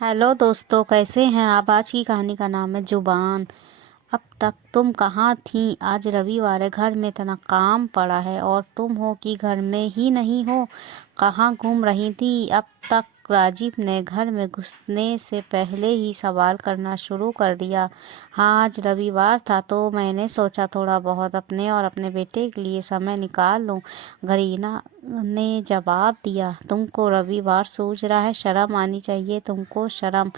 Hello दोस्तों, कैसे हैं आप। आज की कहानी का नाम है जुबान। अब तक तुम कहाँ थी। आज रविवार है, घर में इतना काम पड़ा है और तुम हो कि घर में ही नहीं हो। कहाँ घूम रही थी अब तक। राजीव ने घर में घुसने से पहले ही सवाल करना शुरू कर दिया। हाँ, आज रविवार था तो मैंने सोचा थोड़ा बहुत अपने और अपने बेटे के लिए समय निकाल लूं। गरीना ने जवाब दिया, तुमको रविवार सूझ रहा है। शर्म आनी चाहिए तुमको। शर्म?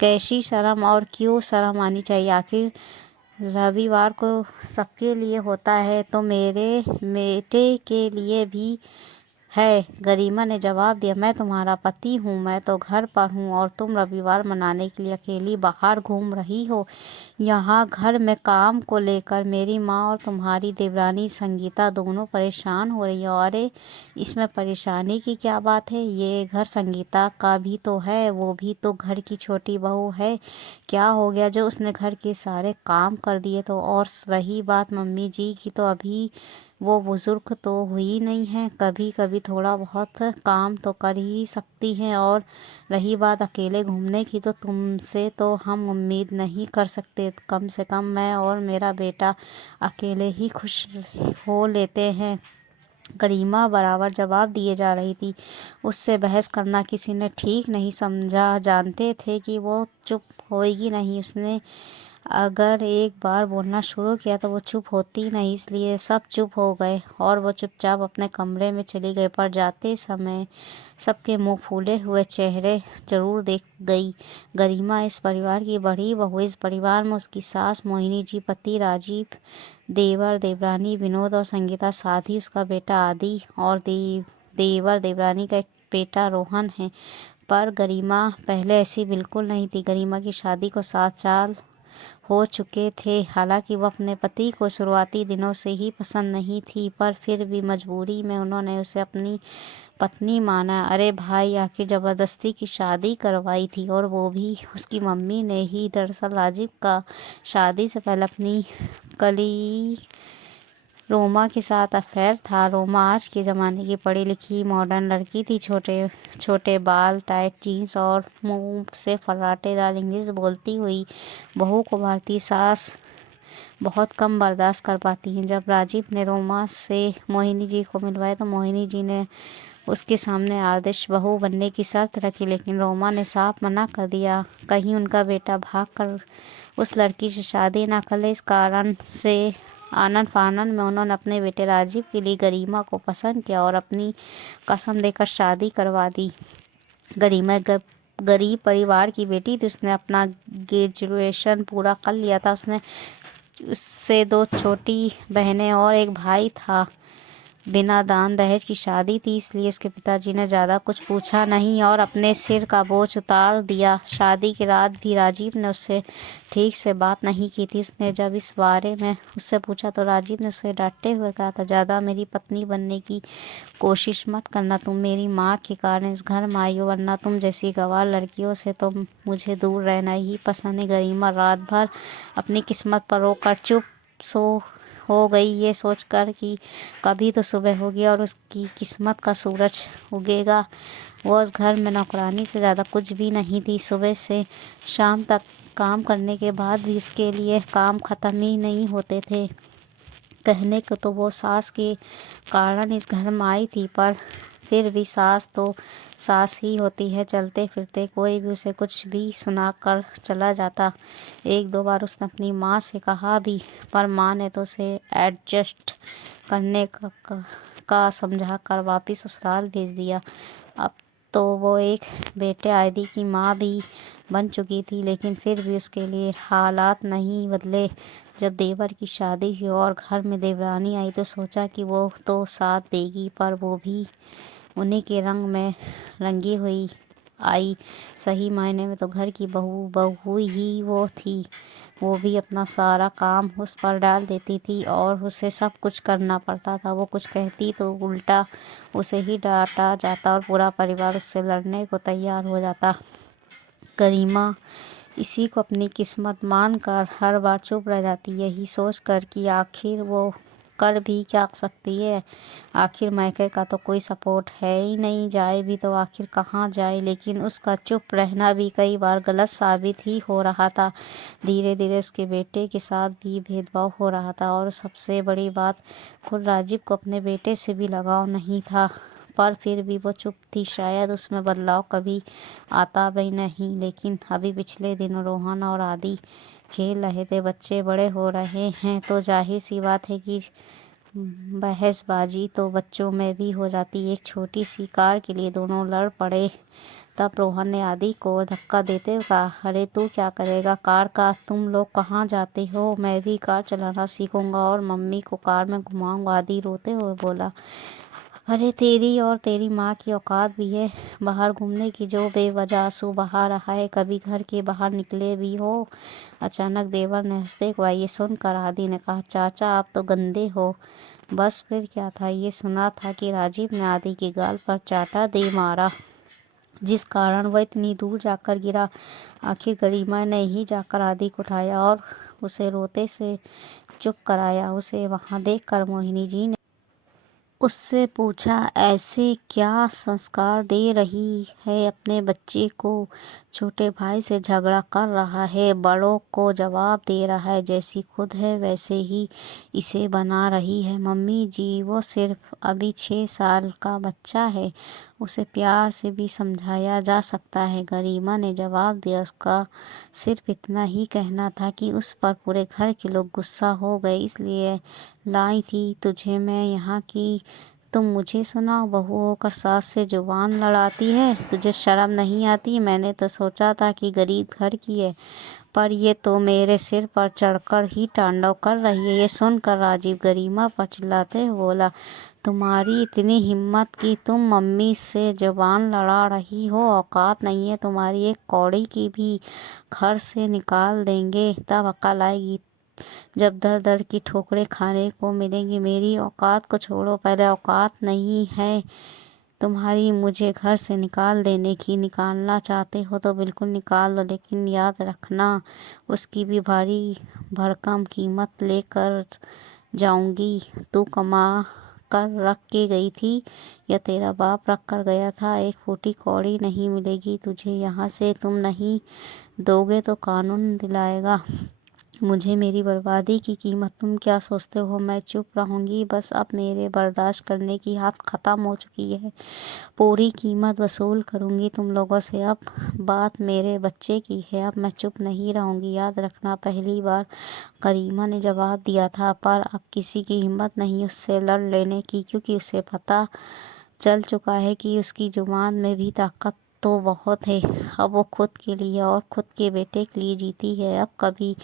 कैसी शर्म और क्यों शर्म आनी चाहिए। आखिर रविवार को सबके लिए होता है तो मेरे बेटे के लिए भी है। गरिमा ने जवाब दिया, मैं तुम्हारा पति हूँ, मैं तो घर पर हूँ और तुम रविवार मनाने के लिए अकेली बाहर घूम रही हो। यहाँ घर में काम को लेकर मेरी माँ और तुम्हारी देवरानी संगीता दोनों परेशान हो रही हो। अरे, इसमें परेशानी की क्या बात है। ये घर संगीता का भी तो है, वो भी तो घर की छोटी बहू है। क्या हो गया जो उसने घर के सारे काम कर दिए तो। और रही बात मम्मी जी की, तो अभी वो बुजुर्ग तो हुई नहीं है, कभी कभी थोड़ा बहुत काम तो कर ही सकती हैं। और रही बात अकेले घूमने की, तो तुमसे तो हम उम्मीद नहीं कर सकते। कम से कम मैं और मेरा बेटा अकेले ही खुश हो लेते हैं। करीमा बराबर जवाब दिए जा रही थी। उससे बहस करना किसी ने ठीक नहीं समझा। जानते थे कि वो चुप होएगी नहीं। उसने अगर एक बार बोलना शुरू किया तो वो चुप होती नहीं, इसलिए सब चुप हो गए और वो चुपचाप अपने कमरे में चली गई। पर जाते समय सबके मुंह फूले हुए चेहरे जरूर देख गई। गरिमा इस परिवार की बड़ी बहू। इस परिवार में उसकी सास मोहिनी जी, पति राजीव, देवर देवरानी विनोद और संगीता, साथ ही उसका बेटा आदि और देवर देवरानी का एक बेटा रोहन है। पर गरिमा पहले ऐसी बिल्कुल नहीं थी। गरिमा की शादी को 7 साल हो चुके थे। हालांकि वो अपने पति को शुरुआती दिनों से ही पसंद नहीं थी, पर फिर भी मजबूरी में उन्होंने उसे अपनी पत्नी माना। अरे भाई, आखिर जबरदस्ती की शादी करवाई थी और वो भी उसकी मम्मी ने ही। दरअसल राजीव का शादी से पहले अपनी कली रोमा के साथ अफेयर था। रोमा आज के ज़माने की पढ़ी लिखी मॉडर्न लड़की थी। छोटे छोटे बाल, टाइट जीन्स और मुंह से फर्राटेदार इंग्लिश बोलती हुई बहू को भारतीय सास बहुत कम बर्दाश्त कर पाती हैं। जब राजीव ने रोमा से मोहिनी जी को मिलवाया तो मोहिनी जी ने उसके सामने आदर्श बहू बनने की शर्त रखी, लेकिन रोमा ने साफ मना कर दिया। कहीं उनका बेटा भाग कर उस लड़की से शादी ना कर ले। इस कारण से आनन फानन में उन्होंने अपने बेटे राजीव के लिए गरिमा को पसंद किया और अपनी कसम देकर शादी करवा दी। गरिमा गरीब परिवार की बेटी थी। उसने अपना ग्रेजुएशन पूरा कर लिया था। उससे 2 छोटी बहनें और एक भाई था। बिना दान दहेज की शादी थी, इसलिए उसके पिताजी ने ज़्यादा कुछ पूछा नहीं और अपने सिर का बोझ उतार दिया। शादी की रात भी राजीव ने उससे ठीक से बात नहीं की थी। उसने जब इस बारे में उससे पूछा तो राजीव ने उसे डांटते हुए कहा था, ज़्यादा मेरी पत्नी बनने की कोशिश मत करना। तुम मेरी माँ के कारण इस घर में आई हो, वरना तुम जैसी गंवार लड़कियों से तो मुझे दूर रहना ही पसंद है। गरिमा रात भर अपनी किस्मत पर रोकर चुप सो हो गई, ये सोचकर कि कभी तो सुबह होगी और उसकी किस्मत का सूरज उगेगा। वो उस घर में नौकरानी से ज़्यादा कुछ भी नहीं थी। सुबह से शाम तक काम करने के बाद भी उसके लिए काम ख़त्म ही नहीं होते थे। कहने को तो वो सास के कारण इस घर में आई थी, पर फिर भी सास तो सास ही होती है। चलते फिरते कोई भी उसे कुछ भी सुना कर चला जाता। 1-2 बार उसने अपनी माँ से कहा भी, पर माँ ने तो उसे एडजस्ट करने का समझा कर वापिस ससुराल भेज दिया। अब तो वो एक बेटे आदि की माँ भी बन चुकी थी, लेकिन फिर भी उसके लिए हालात नहीं बदले। जब देवर की शादी हुई और घर में देवरानी आई तो सोचा कि वो तो साथ देगी, पर वो भी उन्हीं के रंग में रंगी हुई आई। सही मायने में तो घर की बहू बहू ही वो थी। वो भी अपना सारा काम उस पर डाल देती थी और उसे सब कुछ करना पड़ता था। वो कुछ कहती तो उल्टा उसे ही डांटा जाता और पूरा परिवार उससे लड़ने को तैयार हो जाता। गरिमा इसी को अपनी किस्मत मानकर हर बार चुप रह जाती, यही सोचकर कि आखिर वो कर भी क्या सकती है। आखिर मायके का तो कोई सपोर्ट है ही नहीं, जाए भी तो आखिर कहाँ जाए। लेकिन उसका चुप रहना भी कई बार गलत साबित ही हो रहा था। धीरे धीरे उसके बेटे के साथ भी भेदभाव हो रहा था, और सबसे बड़ी बात, खुद राजीव को अपने बेटे से भी लगाव नहीं था। पर फिर भी वो चुप थी, शायद उसमें बदलाव कभी आता भी नहीं। लेकिन अभी पिछले दिनों रोहन और आदि खेल रहे थे। बच्चे बड़े हो रहे हैं तो जाहिर सी बात है कि बहसबाजी तो बच्चों में भी हो जाती। एक छोटी सी कार के लिए दोनों लड़ पड़े। तब रोहन ने आदि को धक्का देते हुए कहा, अरे तू क्या करेगा कार का, तुम लोग कहाँ जाते हो, मैं भी कार चलाना सीखूंगा और मम्मी को कार में घुमाऊंगा। आदि रोते हुए बोला, अरे तेरी और तेरी माँ की औकात भी है बाहर घूमने की, जो बेवजह आंसू बहा रहा है, कभी घर के बाहर निकले भी हो। अचानक देवर ने हंसते हुए ये सुनकर आदि ने कहा, चाचा आप तो गंदे हो। बस फिर क्या था, ये सुना था कि राजीव ने आदि के गाल पर चाटा दे मारा, जिस कारण वह इतनी दूर जाकर गिरा। आखिर गरिमा ने ही जाकर आदि को उठाया और उसे रोते से चुप कराया। उसे वहां देखकर मोहिनी जी ने उससे पूछा, ऐसे क्या संस्कार दे रही है अपने बच्चे को, छोटे भाई से झगड़ा कर रहा है, बड़ों को जवाब दे रहा है, जैसी खुद है वैसे ही इसे बना रही है। मम्मी जी वो सिर्फ अभी 6 साल का बच्चा है, उसे प्यार से भी समझाया जा सकता है। गरिमा ने जवाब दिया, उसका सिर्फ इतना ही कहना था कि उस पर पूरे घर के लोग गुस्सा हो गए, इसलिए लाई थी तुझे मैं यहाँ की। तुम मुझे सुनाओ, बहू होकर सास से जुबान लड़ाती है, तुझे शर्म नहीं आती। मैंने तो सोचा था कि गरीब घर की है, पर ये तो मेरे सिर पर चढ़कर ही तांडव कर रही है। ये सुनकर राजीव गरिमा पर चिल्लाते हुए बोला, तुम्हारी इतनी हिम्मत कि तुम मम्मी से जुबान लड़ा रही हो, औकात नहीं है तुम्हारी एक कौड़ी की भी, घर से निकाल देंगे तब अकल आएगी, जब दर दर की ठोकरें खाने को मिलेंगी। मेरी औकात को छोड़ो, पहले औकात नहीं है तुम्हारी मुझे घर से निकाल देने की। निकालना चाहते हो तो बिल्कुल निकाल लो, लेकिन याद रखना उसकी भी भारी भरकम कीमत लेकर जाऊंगी। तू कमा कर रख के गई थी या तेरा बाप रख कर गया था, एक फूटी कौड़ी नहीं मिलेगी तुझे यहाँ से। तुम नहीं दोगे तो कानून दिलाएगा मुझे मेरी बर्बादी की कीमत। तुम क्या सोचते हो मैं चुप रहूंगी? बस अब मेरे बर्दाश्त करने की हद खत्म हो चुकी है, पूरी कीमत वसूल करूंगी तुम लोगों से। अब बात मेरे बच्चे की है, अब मैं चुप नहीं रहूंगी, याद रखना। पहली बार करीमा ने जवाब दिया था, पर अब किसी की हिम्मत नहीं उससे लड़ लेने की, क्योंकि उसे पता चल चुका है कि उसकी जुबान में भी ताकत तो बहुत है। अब वो खुद के लिए और खुद के बेटे के लिए जीती है, अब कभी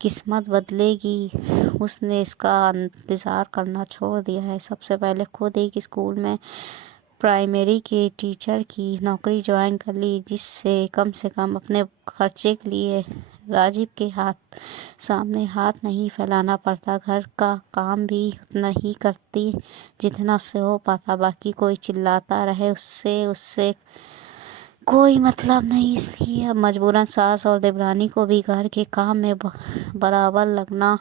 किस्मत बदलेगी उसने इसका इंतज़ार करना छोड़ दिया है। सबसे पहले खुद एक स्कूल में प्राइमरी के टीचर की नौकरी ज्वाइन कर ली, जिससे कम से कम अपने खर्चे के लिए राजीव के सामने हाथ नहीं फैलाना पड़ता। घर का काम भी उतना ही करती जितना उससे हो पाता, बाकी कोई चिल्लाता रहे उससे उससे कोई मतलब नहीं। इसलिए अब मजबूरन सास और देवरानी को भी घर के काम में बराबर लगना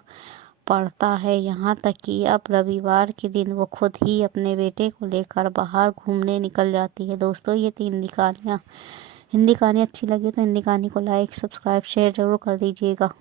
पड़ता है। यहाँ तक कि अब रविवार के दिन वो खुद ही अपने बेटे को लेकर बाहर घूमने निकल जाती है। दोस्तों ये थी हिंदी कहानी अच्छी लगी तो हिंदी कहानी को लाइक सब्सक्राइब शेयर जरूर कर दीजिएगा।